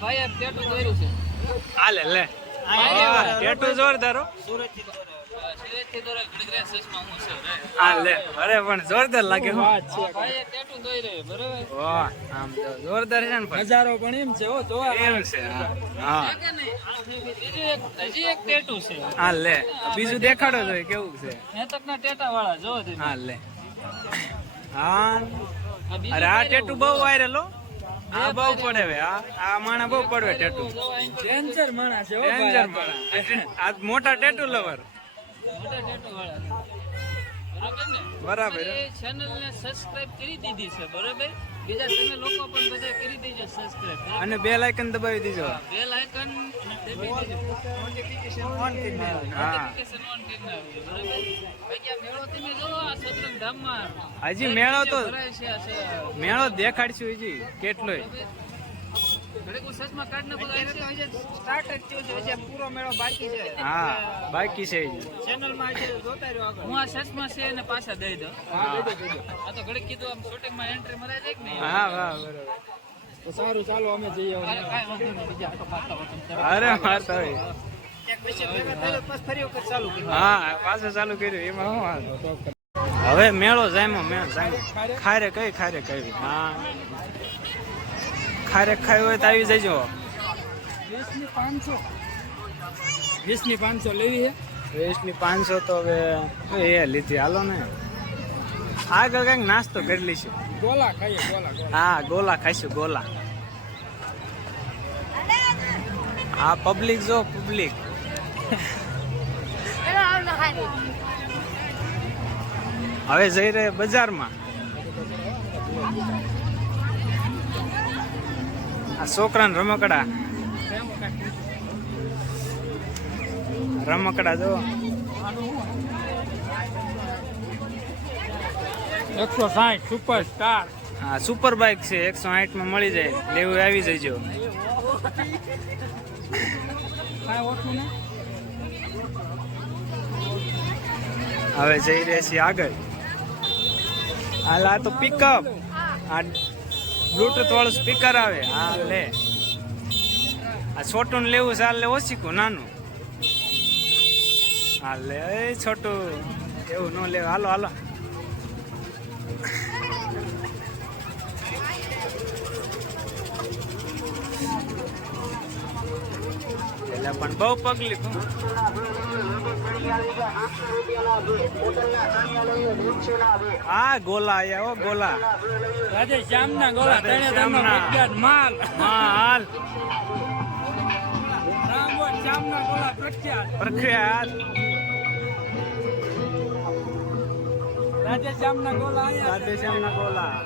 ભાઈ ટેટુ દોર્યું છે. હાલે લે ટેટુ જોરદાર હો. સુરત થી દોરે ગડગડા સસમાં હું છે રે. હા લે અરે પણ જોરદાર લાગે હો. ભાઈ ટેટુ દોર્યો બરોબર. વાહ આમ તો જોરદાર છે ને પણ નજારો પણ એમ છે હો જોવા એમ છે. હા હજી એક ટેટુ છે. હા લે બીજું દેખાડો જોઈએ કેવું છે. નેતકના ટેટા વાળા જો તમે. હા લે હા અરે આ ટેટુ બહુ વાયરલ હો. આ બહુ પડે હવે આ માણા બહુ પડવે ટેટુ. ડેન્જર માણસ છે હો ડેન્જર માણા. આ મોટા ટેટુ લવર. મોટા ટેટુ વાળા બરોબર ને. બરાબર ચેનલ ને સબસ્ક્રાઇબ કરી દીધી છે બરોબર. બીજા તમે લોકો પણ બધા કરી દેજો સબસ્ક્રાઇબ અને બેલ આઇકન દબાવી દીજો. બેલ આઇકન દબાવી દેજો. નોટિફિકેશન ઓન કરી દેજો. હા નોટિફિકેશન ઓન કરી દેજો બરોબર. ભાઈ આ મેળો તમે જો આ સતરંગ ધામમાં હજી મેળો તો ભરાય છે આ છે. મેળો દેખાડશું હજી કેટલોય. ઘડીક હું સચમાં કાઢ નાખું તો હજી સ્ટાર્ટ જ થયું છે. હજી પૂરો મેળો બાકી છે. હા બાકી છે હજી. ચેનલમાં આજે જોતા રહ્યો આગળ. હું આ સચમાં છે એને પાછા દઈ દઉં. આ તો ઘડીક કીધું આમ શૂટિંગમાં એન્ટ્રી મરાય જાય કે નહીં. હા વાહ બરોબર. તો સારું ચાલો અમે જઈએ. કાંઈ વાંધો નહીં બીજા આટો પાછા અરે મારતા હોય. એક પછી ભેગા થયેલો પછી ફરી વખત ચાલુ કર્યું. હા પાછું ચાલુ કર્યું એમાં શું વાંધો. હવે મેળો જામ્યો ખારે કઈ ખારે કઈ. હા ખારે ખાઈ હોય તો આવી જજો. 20 ની 500 લેવી છે. 20 ની 500 તો હવે એ લીધી હાલો ને. આગળ કઈક નાસ્તો કરી લઈશું. ગોલા ખાઈએ ગોલા. હા ગોલા ખાઈશું ગોલા. આ પબ્લિક જો પબ્લિક. હવે જઈ રહે બજારમાં. આ છોકરાને રમકડા જો 160 સુપર સ્ટાર. હા સુપર બાઇક છે 160 માં મળી જાય. લેવું આવી જજો. હવે જઈ રહ્યા છીએ આગળ. હાલ આ તો પિકઅપ. આ બ્લુટૂથ વાળું સ્પીકર આવે. હા લે આ છોટું ને લેવું છે. હાલ લે ઓછીકું નાનું. હા લે છોટું એવું ન લેવું. હાલો હાલો એટલે પણ બહુ પગલી. હા ગોલા આયા હો ગોલા. રાજે શ્યામના ગોલા તણે તમનો વિખ્યાત માલ. હા હાલ શ્યામના ગોલા પ્રખ્યાત. રાજે શ્યામના ગોલા આયા. રાધે શ્યામના ગોલા.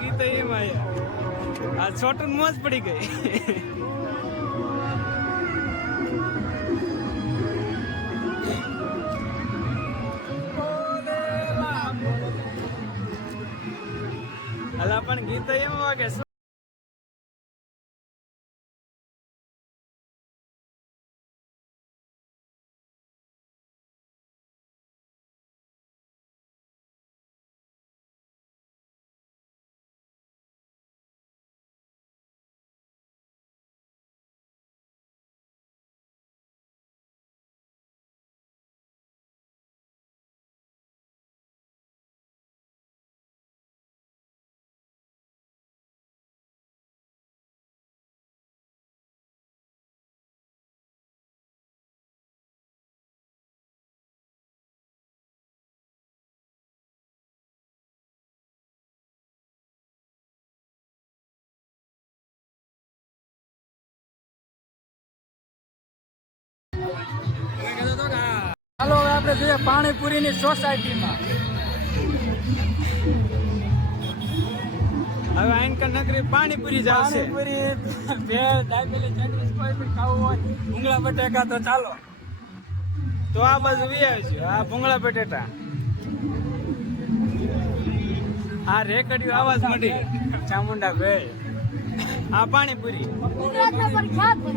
ગીત એમાં આ છોટું મોજ પડી ગઈ. અલા પણ ગીત એમ વાગે. ચાલો હવે આપણે જોઈએ પાણીપુરીની સોસાયટીમાં. હવે આઈનકર નગરી પાણીપુરી જ આવશે. પાણીપુરી ભેળ દાબેલી ચટણી કોઈ પણ ખાવું હોય ભૂંગળા બટેકા તો ચાલો. તો આ બાજુ વી આવજો. આ ભૂંગળા બટેટા. આ રેકડિયું આવાજ મળી ચામુંડા ભાઈ. આ પાણીપુરી ગુજરાતમાં પ્રખ્યાત છે.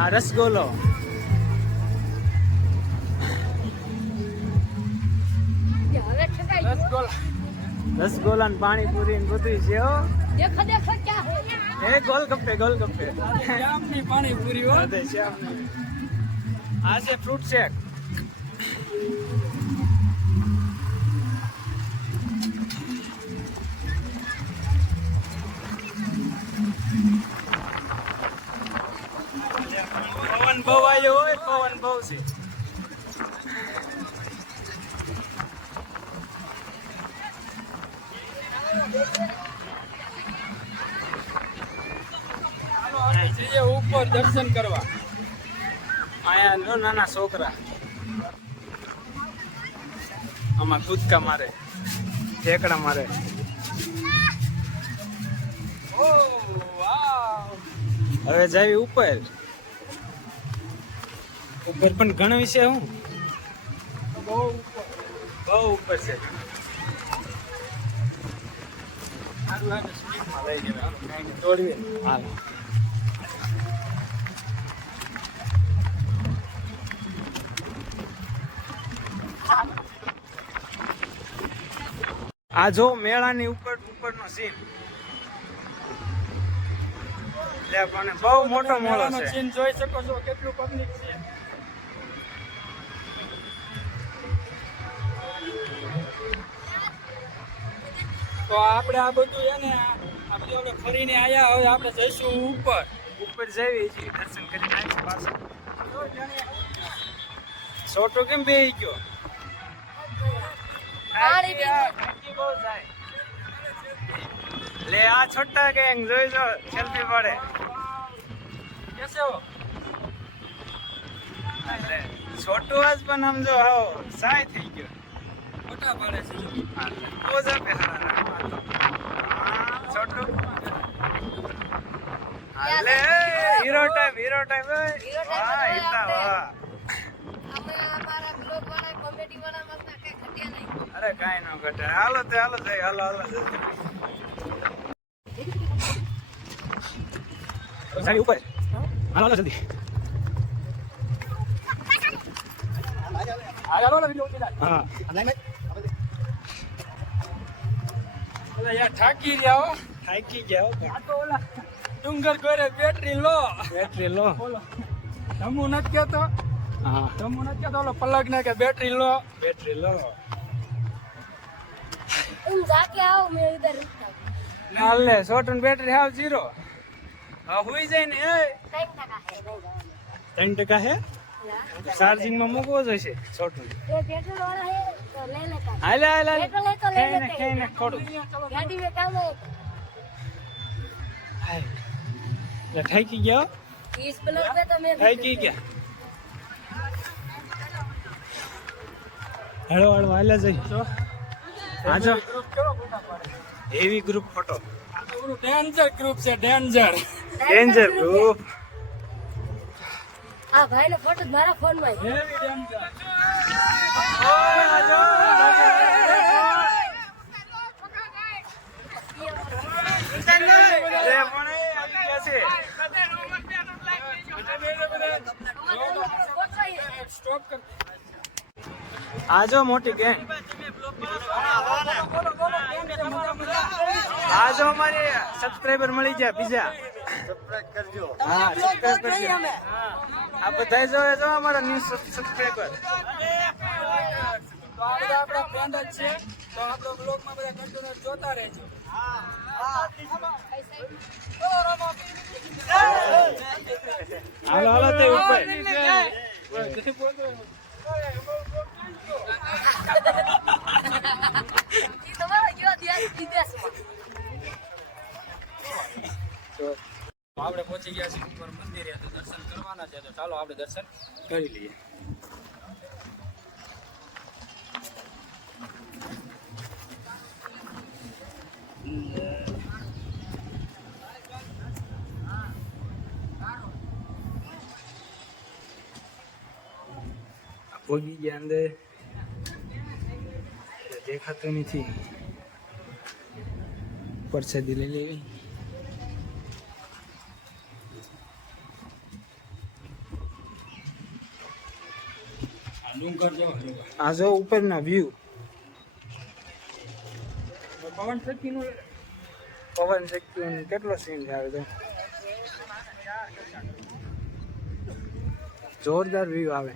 આ રસગોલો હવે ઠકાઈ ગયો. રસગોલા ને પાણીપુરી ને બધું છે હો. દેખો દેખો ક્યાં હે. એ ગોલગપ્પે ગોલગપ્પે શ્યામની પાણીપુરી હો. બધે છે આપણે. આ છે ફ્રૂટ શેક. પવન બહુ આવ્યો હોય, પવન બહુ છે. જઈએ ઉપર દર્શન કરવા. આયા જો નાના છોકરા આમાં કૂદકા મારે, ઠેકડા મારે. ઓ વાવ. હવે જાવી ઉપર. ઉપર પણ ઘણું વિશે હું બહુ ઉપર. બહુ ઉપર છે. સારું હાલે સ્લીપમાં લઈ જવાય. હાલો, કાંઈ નહીં. દોડવી હાલ. આ જો મેળાની ઉપરનો સીન. લે પણ બહુ મોટો મોળો મેળાનો છે. સીન જોઈ શકો છો કેટલું પબ્લિક છે. તો આપણે આ બધું છે ને આપણે હવે ફરીને આયા. હવે આપણે જઈશું ઉપર. ઉપર જઈ દર્શન કરીને આવીશું પાછા. છોટો કેમ બેહી ગયો? પાણી પી ગયો. ઠંડી બહુ થાય. લે આ છોટા ગેંગ જોઈ જો સેલ્ફી પડે. કેસે હો? લે છોટું આજ પણ સમજો હાવ સાય થઈ ગયો. મોટા પાડે છે. પોઝ આપે હારા. છોટું લે હીરો ટાઈપ Hero type વાહ બનાવ્યા ઈતા આપણે. વાહ. અમે અમારા બ્લોગ વાળા કોમેડી વાળા માં કઈ ઘટ્યા નહીં. અરે કાઈ ન ઘટે. હાલો તે હાલો જઈ હાલો જલ્દી. સાડી ઉપર હાલો જલ્દી. હા ઓલા યાર થાકી રહ્યા હો. થાકી ગયા હો. આ તો ઓલા ડુંગર કોરે બેટરી લો. બેટરી લો. બોલો ધમુ નથી કહેતો. હા ધમુ નથી કહેતો. ઓલો પલક ને કે બેટરી લો. બેટરી લો. तुम जाके आओ मैं इधर रुकता हूँ. હાલ લે છોટું બેટરી હાવ 0. હા હુઈ જાય ને એ 3% 3% है. હે. ચાર્જિંગ માં મૂકવો જોઈશે છોટું. ये पेट्रोल वाला है तो ले लेता है. હાલે હાલે पेट्रोल है तो ले लेते ખાઈને हैं. થોડું. गाड़ी में काम है. હાય લે થાકી ગયા હો. इस प्लग पे तो मैं થાકી ગયા. હળો હળો હાલે જઈ. હા જો ગ્રુપ કેવો ફોટા પાડે. Heavy group photo. આ તો ઓલું ડેન્જર ગ્રુપ છે. ડેન્જર. Danger group. हाँ भाई ने फोटो मारा फोन में. Heavy danger. સ્ટોપ કર. આ જો મોટી ગેંગ. આ જો અમારી સબસ્ક્રાઇબર મળી ગયા બીજા. હા સબસ્ક્રાઇબ કરજો. આ બધા જો અમારા ન્યૂઝ સબસ્ક્રાઇબર. તો આ બધા આપણા ફ્રેન્ડ જ છે. તો આપણો બ્લોગમાં બધા કન્ટિન્યુ જોતા રહેજો. હાલો હાલો તે ઉપર. ये तुम्हारा क्यों दिया विदेश में. આપણે પહોંચી ગયા છીએ ઉપર મંદિરે. તો દર્શન કરવાના છે. તો ચાલો આપણે દર્શન કરી લઈએ. પોગી ગયા અંદર દેખાતું નથી પરસાદી લઈ લેવી આ જો ઉપરના વ્યૂ પવન શક્તિ કેટલો સીન આવે તો જોરદાર વ્યૂ આવે